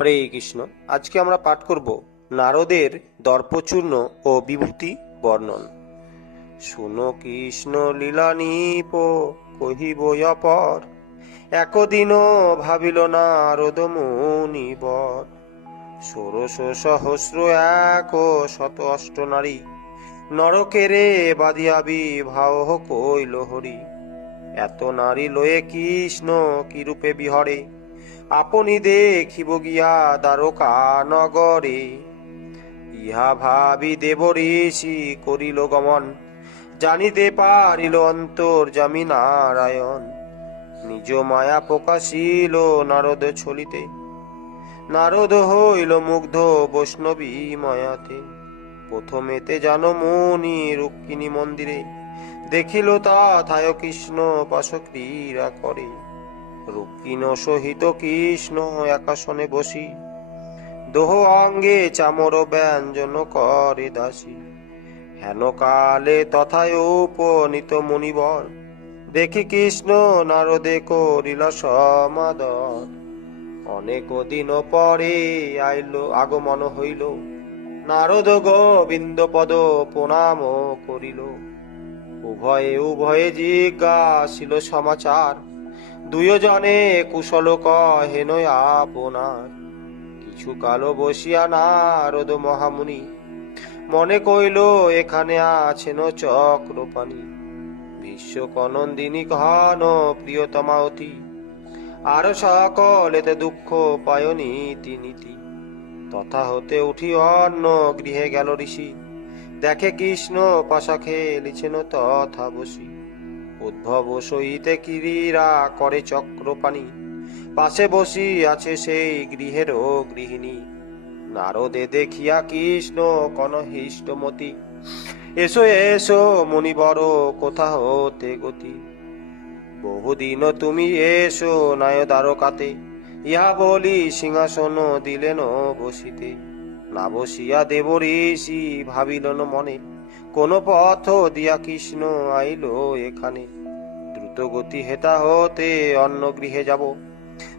হরে কৃষ্ণ। আজকে আমরা পাঠ করব নারদের দর্পচূর্ণ ও বিভূতি বর্ণন। শুনো কৃষ্ণ লীলা নিপ কহিব অপর, একদিন ভাবিল নারদ মুনিবর। ষোড়শ সহস্র এক শত অষ্ট নারী, নরকেরে বাদিয়া বিবাহ কইল হরি। এত নারী লয়ে কৃষ্ণ কিরূপে বিহরে, আপনি দেখিব গিয়া দ্বারকা নগরে। ইহা ভাবি দেব ঋষি করিল গমন, জানিতে পারিল অন্তর্যামী নারায়ণ। নিজ মায়া প্রকাশিল নারদ ছলিতে, নারদ হইল মুগ্ধ বৈষ্ণবী মায়াতে। প্রথমেতে জান মুনি রুক্মিণী মন্দিরে, দেখিল তাথায় কৃষ্ণ পাশ ক্রীড়া করে। রুক্মিণ সহিত কৃষ্ণ একাসনে বসি, দোহ অঙ্গে চামর ব্যঞ্জন করে দাসী। হেন কালে তথায় উপনীত মুনিবর, দেখি কৃষ্ণ নারদে করিল সমাদর। অনেক দিন পরে আগমন হইল, নারদ গোবিন্দ পদ প্রণাম করিল। উভয়ে উভয়ে জিজ্ঞাসিল সমাচার, দুইজনে কুশল কহেন আপনার। কিছু কাল বসিয়া নারদ মহামুনি, মনে কইল এখানে আছেন চক্রপাণি। বিশ্বকনন্দিনী ঘন প্রিয়তমা অতি, আর সকলেতে দুঃখ পায় নীতি নীতি। তথা হতে উঠি অন্য গৃহে গেল ঋষি, দেখে কৃষ্ণ পাশা খেলিছেন তথা বসি। উদ্ভব সহিতে ক্রীড়া করে চক্রপাণি, পাশে বসি আছে সেই গৃহেরও গৃহিণী। নারদে দেখিয়া কৃষ্ণ কন হিষ্টমতি, এসো এসো মুনিবর কোথা হতে গতি। বহুদিন তুমি এসো নায় দ্বারকাতে, ইহা বলি সিংহাসন দিলেন বসিতে। না বসিয়া দেব ঋষি ভাবিলেন মনে, কোন পথ দিয়া কৃষ্ণ আইল এখানে। দ্রুত গতি হেতা হতে অন্য গৃহে যাব,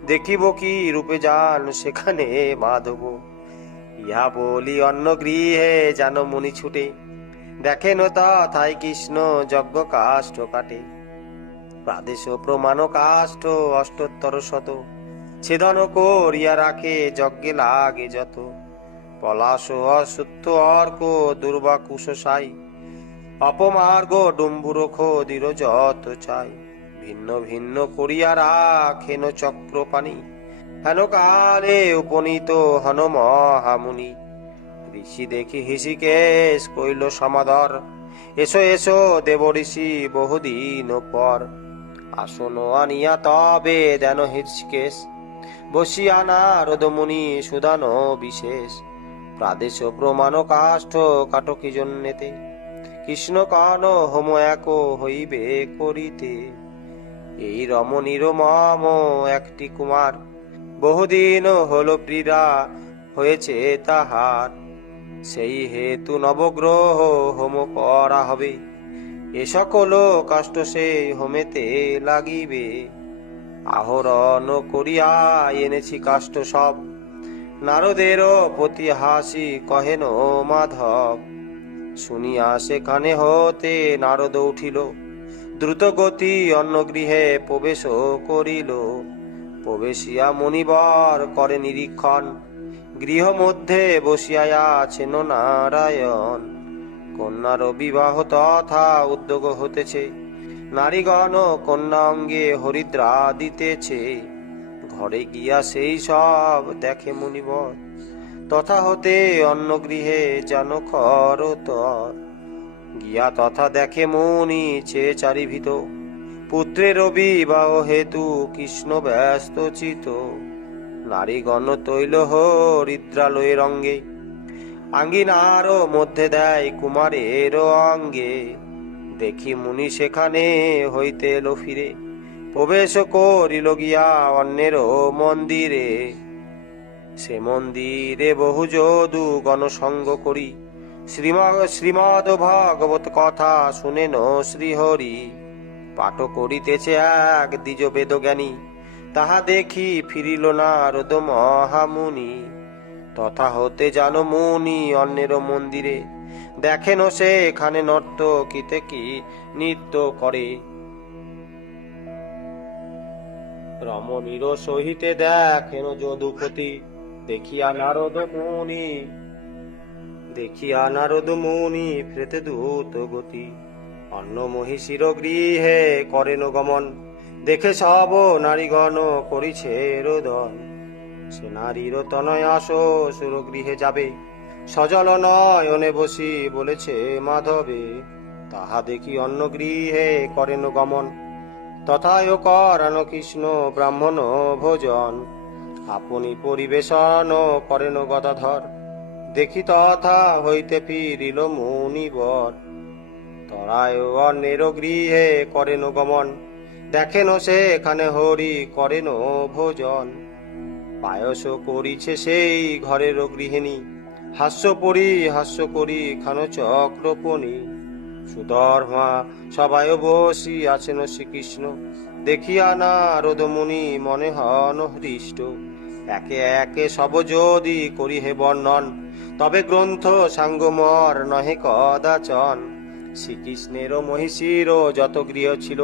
দেখিব কি রূপে যান সেখানে মাধব। ইহা বলি অন্য গৃহে যেন মুনি ছুটে, দেখেন তাই কৃষ্ণ যজ্ঞ কাষ্ঠ কাটে। প্রাদেশ প্রমাণ কাষ্ঠ অষ্টোত্তর শত, ছেদন করিয়া রাখে যজ্ঞে লাগে যত। পলাশ অসত্য অর্ক দুর্বাকুশ সাই, অপমার্গ ডুম্বুর খদির যত চাই। ভিন্ন ভিন্ন করিয়া রাখেন চক্রপাণি, হেন কালে উপনীত হন মহামুনি। ঋষি দেখি হৃষিকেশ কইল সমাদর, এসো এসো দেব ঋষি বহুদিন পর। আসন আনিয়া তবে দেন হৃষিকেশ, বসিয়া নারদ মুনি সুদান বিশেষ। প্রাদেশ প্রমাণ কাষ্ঠ কাটকি জন্যেতে, কৃষ্ণ কান হোম এক হইবে করিতে। এই রমণীর মম একটি কুমার, বহুদিন হল প্রিয়া হয়েছে তাহার। সেই হেতু নবগ্রহ হোম করা হবে, এ সকল কাষ্ঠ সেই হোমেতে লাগিবে। আহরণ করিয়া এনেছি কাষ্ঠ সব, নারদের প্রতি হাসি কহেন মাধব। শুনিয়া সেখানে হতে নারদ উঠিল, দ্রুত গতি অন্য গৃহে প্রবেশ করিল। প্রবেশিয়া মুনিবর করে নিরীক্ষণ, গৃহ মধ্যে বসিয়া আছেন নারায়ণ। কন্যার বিবাহ তথা উদ্যোগ হতেছে, নারীগণ কন্যা অঙ্গে হরিদ্রা দিতেছে। ঘরে গিয়া সেই সব দেখে মুনিবর, তথা হতে অন্য গৃহে যেন খরতর। গিয়া তথা দেখে মুনি চেয়ে চারিভীত, পুত্রের বিবাহ হেতু কৃষ্ণ ব্যস্ত চিত। নারীগণ তৈল হরিদ্রালয়ের অঙ্গে, আঙ্গিনার মধ্যে দেয় কুমারের অঙ্গে। দেখি মুনি সেখানে হইতে এলো ফিরে, প্রবেশ করিল গিয়া অন্যের মন্দিরে। সে মন্দিরে বহু যদু গণসঙ্গ করি, শ্রীমদ ভাগবত কথা শুনেন শ্রীহরি। পাঠ করিতেছে এক দ্বিজ বেদজ্ঞানী, তাহা দেখি ফিরিল নারদ মহামুনি। তথা হতে যেন মুনি অন্যের মন্দিরে, দেখেন সেখানে নর্তকীতে কি নৃত্য করে। রমণীর সহিতে দেখেন যদুপতি, দেখিয়া নারদ মুনি ফ্রেতে দ্রুত গতি। অন্য মহিষীর গৃহে করেন গমন, দেখে সব নারীগণ করিছে রোদন। সে নারীর তনয় আসো সুরগৃহে যাবে, সজল নয়নে বসি বলেছে মাধবে। তাহা দেখি অন্য গৃহে করেন গমন, তথায় করান কৃষ্ণ ব্রাহ্মণ ভোজন। আপনি পরিবেশন করেন গদাধর, দেখি তথা হইতে ফিরিল মুনিবর। তরায় অন্যের গৃহে করেন গমন, দেখেন সেখানে হরি করেন ভোজন। পায়স করিছে সেই ঘরের গৃহিণী, হাস্য করি খান চক্রপণী। সুধর্মা সবাই বসি আছেন শ্রীকৃষ্ণ, দেখিয়া নারদ মুনি মনে হন হৃষ্ট। একে একে সব যদি করি হে বর্ণন, তবে গ্রন্থ সাঙ্গমর নহে কদাচন। শ্রীকৃষ্ণের মহিষীর যত গৃহ ছিল,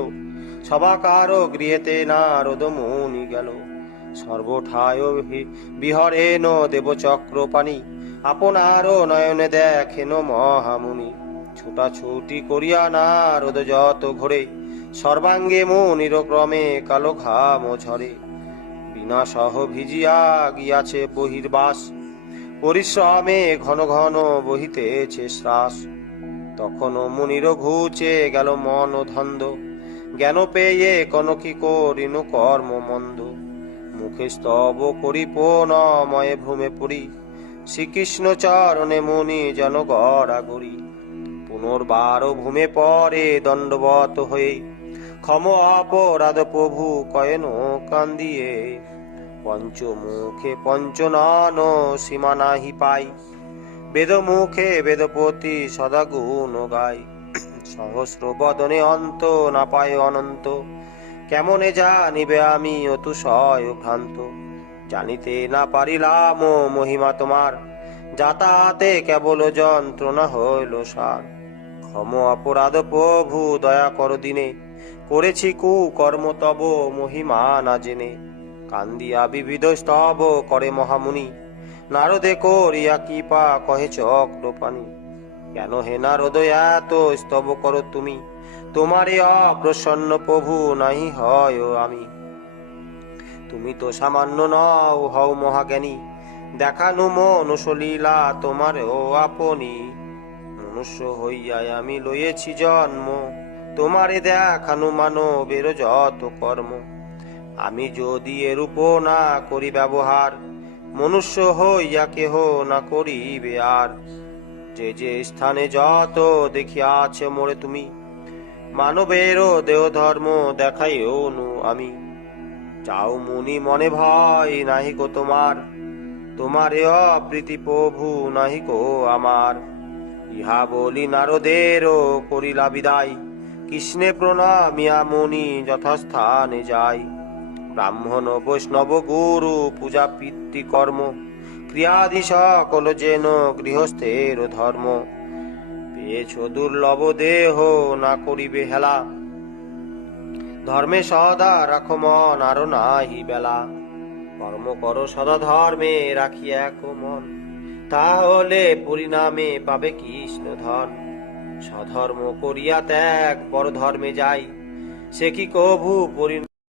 সবাকার গৃহেতে নারদ মুনি গেল। সর্বঠায় বিহরেন দেবচক্রপাণি, আপনার নয়নে দেখেন মহামুনি। ছুটাছুটি করিয়া নারদ যত ঘোরে, সর্বাঙ্গে মুনির ক্রমে কালো ঘাম ঝরে। বিনা সহ ভিজিয়া গিয়াছে বহির্বাস, পরিশ্রমে ঘন ঘন বহিতেছে শ্বাস। তখন মুনির ঘুচে গেল মন ধন্দ, জ্ঞান পেয়ে কনকি করিন কর্ম মন্দ। মুখে স্তব করি পুনময়ে ভূমে পড়ি, শ্রীকৃষ্ণ চরণে মুনি যেন গড়াগড়ি। পুনর্বার ভূমে পরে দণ্ডবত হয়ে, ক্ষম অপরাধ প্রভু কয়েন কান্দিয়ে। পঞ্চমুখে পঞ্চনন সীমা নাহি পাই, বেদ মুখে বেদপতি সদা গুণ গাই। সহস্র বদনে অন্ত না পায় অনন্ত, কেমনে জানিবে আমি অতুশয় ভ্রান্ত। জানিতে না পারিলাম মহিমা তোমার, যাতায়াতে কেবল যন্ত্রণা হইল সার। ক্ষম অপরাধ প্রভু দয়া কর দিনে, করেছি কুকর্ম তব মহিমা না জেনে। কান্দিয়া বিবিধ স্তব করে মহামুনি, নারদে করিয়া কৃপা কহে চক্রপাণি। কেন হে নারদ এত স্তব করো তুমি, তোমারে অপ্রসন্ন প্রভু নাহি হয় আমি। তুমি তো সামান্য নও হও মহাজ্ঞানী, দেখানু মনুষ্য লীলা তোমার ও আপনি। মনুষ্য হইয়াই আমি লইয়েছি জন্ম, তোমারে দেখানু মানবের যত কর্ম। আমি যদি এরূপ না করি ব্যবহার, মনুষ্য হইয়া কেহ না করিবে আর। যে যে স্থানে যত দেখিয়াছে মোরে তুমি, মানবেরও দেহ ধর্ম দেখাইও নু আমি। যাও মুনি মনে ভয় নাহি গো তোমার, তোমারে অপ্রীতি প্রভু নাহি গো আমার। ইহা বলি নারদেরও করিলা বিদায়, কৃষ্ণে প্রণামিয়া মুনি যথাস্থানে যাই। ব্রাহ্মণ বৈষ্ণব গুরু পূজা পিতৃকর্ম, ক্রিয়াদি সকল যেন গৃহস্থের ধর্ম। পেয়েছ দুর্লভ দেহ না করিবে হেলা, ধর্মে সদা রাখো মন আরো নাহি বেলা। কর্ম করো সদা ধর্মে রাখি এক মন, তাহলে পরিণামে পাবে কৃষ্ণ ধন। স্বধর্ম করিয়া ত্যাগ পর ধর্মে যাই, সে কি কভু